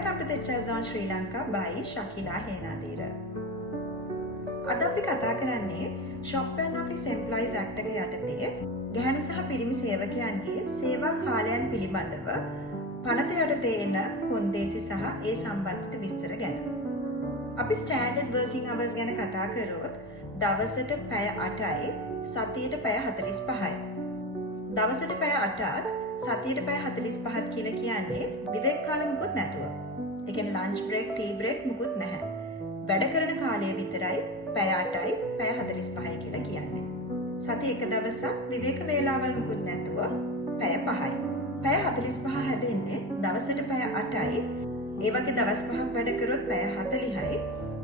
Welcome to the Chess on Sri Lanka by Shakila Henadira. අද අපි කතා කරන්නේ Shop and Office Employees Act එක යටතේ ගැහැණු සහ පිරිමි සේවකයන්ගේ සේවා කාලයන් පිළිබඳව පනත යටතේ එන කොන්දේසි සහ ඒ සම්බන්ධිත විස්තර ගැන. අපි ස්ටෑන්ඩඩ් වර්කින් අවර්ස් ගැන කතා කරොත් දවසට පැය 8යි සතියට පැය 45යි. දවසට පැය 8ත් සතියට පැය 45ත් කියලා කියන්නේ විවේක කාල මුකුත් නැතුව. ඒ කියන්නේ ලන්ච් බ්‍රේක්, ටී බ්‍රේක් මුකුත් නැහැ. වැඩ කරන කාලය විතරයි පැය 8යි පැය 45යි කියලා කියන්නේ. සති එක දවසක් විවේක වේලාවල් මුකුත් නැතුව පැය 5යි. පැය 45 හැදෙන්නේ දවසට පැය 8යි. ඒ වගේ දවස් 5ක් වැඩ කරොත් පැය 40යි.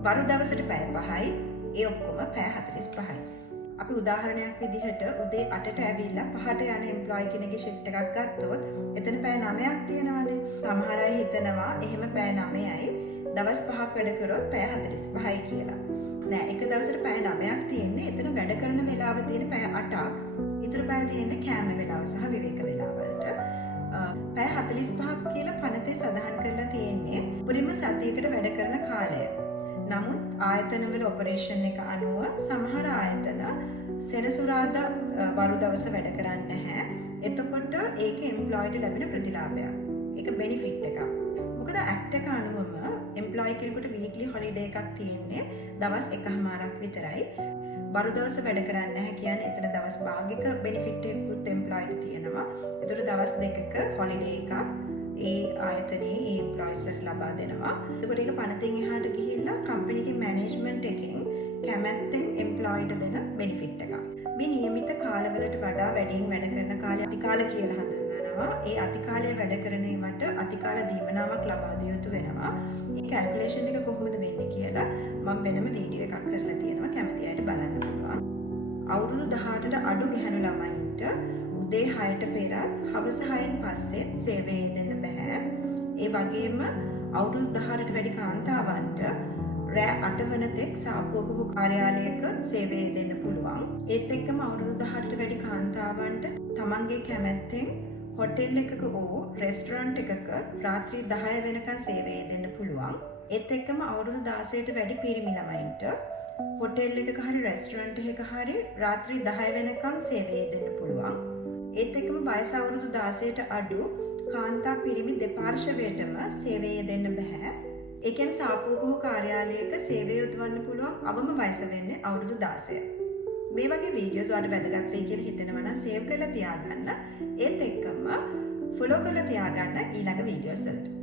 වරු දවසට පැය 5යි. ඒ ඔක්කොම පැය 45යි. අපි උදාහරණයක් විදිහට උදේ 8ට ඇවිල්ලා 5ට යන එම්ප්ලොයි කෙනෙක්ගේ ෂිෆ්ට් එකක් ගත්තොත් එතන පැය 9ක් තියෙනවානේ. සමහර අය හිතනවා එහෙම පැය 9යි දවස් 5ක් වැඩ කරොත් පැය 45යි කියලා. නෑ, එක දවසට පැය 9ක් තියෙන්නේ. එතන වැඩ කරන වෙලාව තියෙන පැය 8ක්. ඊටු පැය තියෙන්නේ කෑම වෙලාව සහ විවේක වෙලාව වලට. පැය 45ක් කියලා පනතේ සඳහන් කරලා තියෙන්නේ උපරිම සතියකට වැඩ කරන කාලය. නමුත් ආයතනවල ඔපරේෂන් එක අනුව සමහර ආයතන සෙනසුරාදා වරු දවස වැඩ කරන්නේ නැහැ. එතකොට ඒක එම්ප්ලොයිට ලැබෙන ප්‍රතිලාභයක්. ඒක බෙනිෆිට් එකක්. මොකද ඇක්ට් එක අනුවම එම්ප්ලොයි කෙනෙකුට වීක්ලි හොලිඩේ එකක් තියෙන්නේ දවස් 1මාරක් විතරයි. වරු දවස වැඩ කරන්නේ නැහැ කියන්නේ එතන දවස් භාගයක බෙනිෆිට් එකකුත් එම්ප්ලොයිට තියෙනවා. ඒතර දවස් 2ක හොලිඩේ එකක් ඒ ආයතනයේ ඒ එම්ප්ලොයිස්ට ලබා දෙනවා. එතකොට ඒක පනතින් එහාට ගිහිල්ලා කම්පැනිගේ මැනේජ්මන්ට් එකෙන් කැමැත්තෙන් එම්ප්ලොයිට දෙන බෙනිෆිට් එකක්. මේ නියමිත කාලවලට වඩා වැඩියෙන් වැඩ කරන කාලය අතිකාල කියලා හඳුන්වනවා. ඒ අතිකාලය වැඩ කරන ඒවට අතිකාල දීමනාවක් ලබා දිය යුතු වෙනවා. ඒ කැල්කියුලේෂන් එක කොහොමද වෙන්නේ කියලා මම වෙනම වීඩියෝ එකක් කරලා තියෙනවා. කැමති අයට බලන්න පුළුවන්. අවුරුදු 18ට අඩු ගැහැණු ළමයින්ට උදේ 6ට පෙරත් හවස 6න් පස්සෙත් සේවයේ දෙන්න බෑ. ඒ වගේම අවුරුදු 18ට වැඩි කාන්තාවන්ට රෑ 8 වනතෙක් සාප්පුවක කාර්යාලයක සේවයේ දෙන්න පුළුවන්. ඒත් එක්කම අවුරුදු 18ට වැඩි කාන්තාවන්ට තමන්ගේ කැමැත්තෙන් හොටෙල් එකක හෝ රෙස්ටොරන්ට් එකක රාත්‍රී 10 වෙනකන් සේවයේ දෙන්න පුළුවන්. ඒත් එක්කම අවුරුදු 16ට වැඩි පිරිමි ළමයින්ට හොටෙල් එකක හරි රෙස්ටොරන්ට් එකක හරි රාත්‍රී 10 වෙනකන් සේවයේ දෙන්න පුළුවන්. ඒත් එක්කම වයස අවුරුදු 16ට අඩු කාන්තා පිරිමි දෙපාර්ශවයටම සේවයේ දෙන්න බෑ. ඒ කියන්නේ සාප්පුවක හෝ කාර්යාලයක සේවය යොදවන්න පුළුවන් අවම වයස වෙන්නේ අවුරුදු 16. මේ වගේ වීඩියෝස් වලට වැදගත් වෙයි කියලා හිතෙනවා නම් සේව් කරලා තියාගන්න. ඒත් එක්කම ෆලෝ කරලා තියාගන්න ඊළඟ වීඩියෝස් වලට.